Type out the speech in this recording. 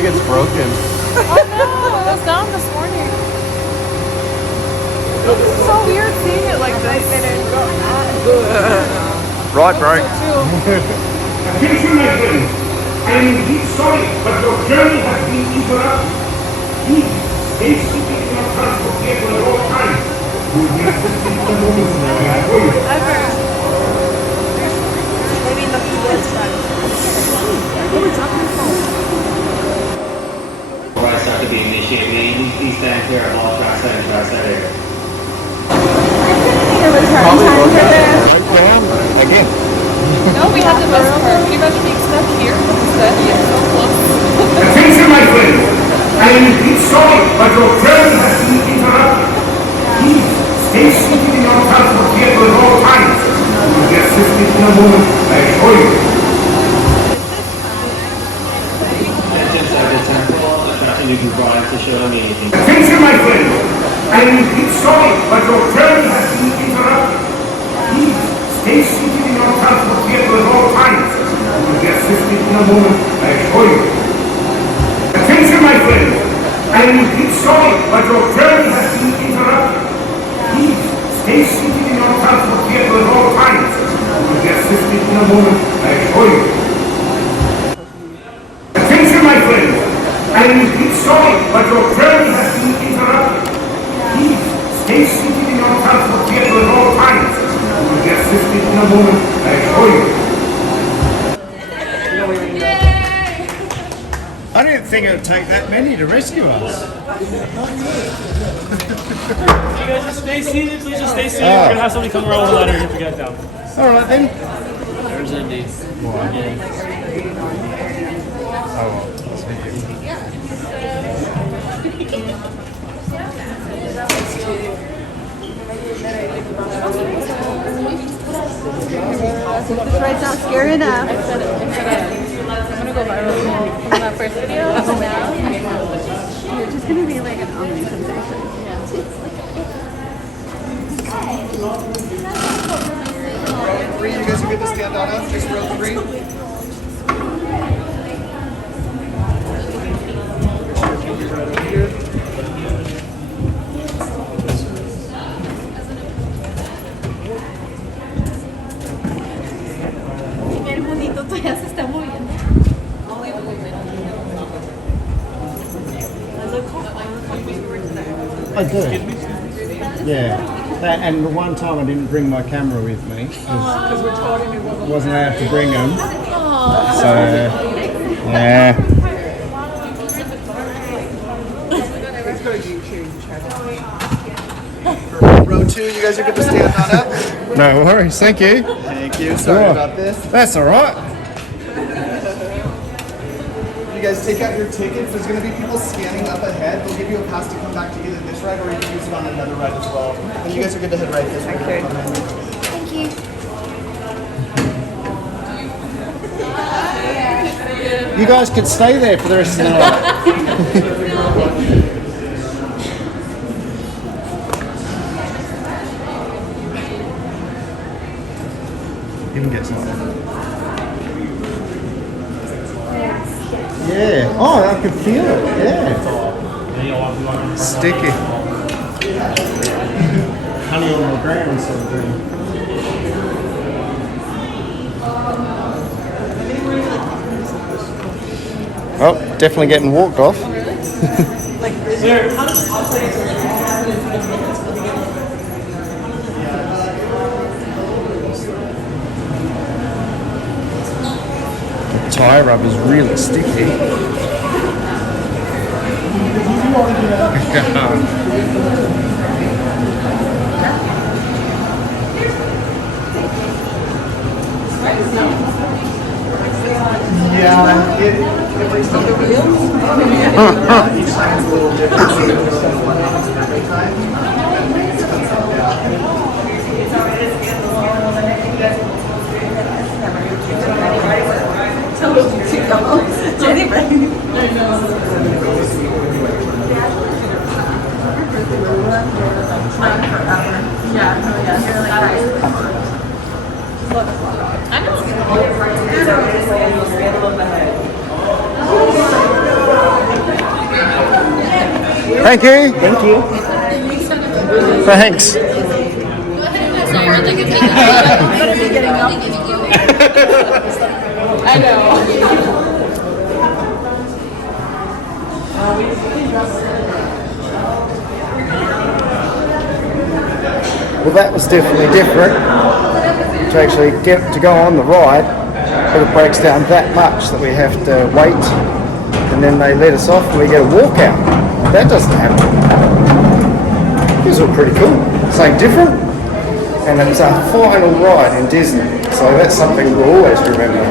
think it's broken. Oh no, it was down this morning. It's so weird seeing it like this. Right, bro. Attention, my friends. I am indeed sorry, but your journey has been interrupted. Please stay seated in your transport vehicle at all times. You will be assisted in a moment. I assure you. Maybe in the first time. Right start to be initiated. Please stand clear of all trackside and trackside area. Again. No, we have the best part. Can you imagine being stuck here instead? It's so close. Attention, my friends. I am indeed sorry, but your journey has been interrupted. Please stay seated in your transport vehicle at all times. You will be assisted in a moment. I assure you. Attention, Sergeant Temple. Attraction to provide to show me anything. Attention, my friends. I am indeed sorry, but your journey has been interrupted. Please stay seated in your transport vehicle at all times. You will be assisted in a moment. I assure you. Attention, my friends. I am indeed sorry, but your journey has been interrupted. Please stay seated in your transport vehicle at all times. You will be assisted in a moment. I assure you. Attention, my friends. I am indeed sorry, but your journey has been interrupted. Please stay seated in your transport vehicle at all times. You will be assisted in a moment. I assure you. I didn't think it would take that many to rescue us. You guys just stay seated, please just stay seated. We're gonna have somebody come around with a ladder and get the guys down. All right then. There's Indy. Right now, scary enough. I'm gonna go viral from that first video to now. You're just gonna be like an omni sensation. Three, you guys are good to stand on up. Just row three. El monito todavía se está moviendo. I do. Yeah. That, and the one time I didn't bring my camera with me because wasn't allowed to bring them. So yeah. Row two, you guys are good to stand on up. No worries. Thank you. Thank you. Sorry about this. That's all right. You guys take out your tickets. There's going to be people scanning up ahead. They'll give you a pass to come back to either this ride or you can use it on another ride as well. And you guys are good to head right this way. Okay. Thank you. You guys could stay there for the rest of the night. Even get some. Yeah. Oh, I could feel it. Yeah. Sticky. Honey on the ground, sort of thing. Oh, definitely getting walked off. The tie rub is really sticky. Yeah, it brings up the wheels. Each time is a little different. So there's no one house every time. I know. Thank you. Thank you. Thanks. Sorry, we're taking pictures. Better be getting up. I know. Well, that was definitely different to actually get to go on the ride, but it breaks down that much that we have to wait, and then they let us off and we get a walkout. That doesn't happen. These were pretty cool. Something different, and it's our final ride in Disney, so that's something we'll always remember.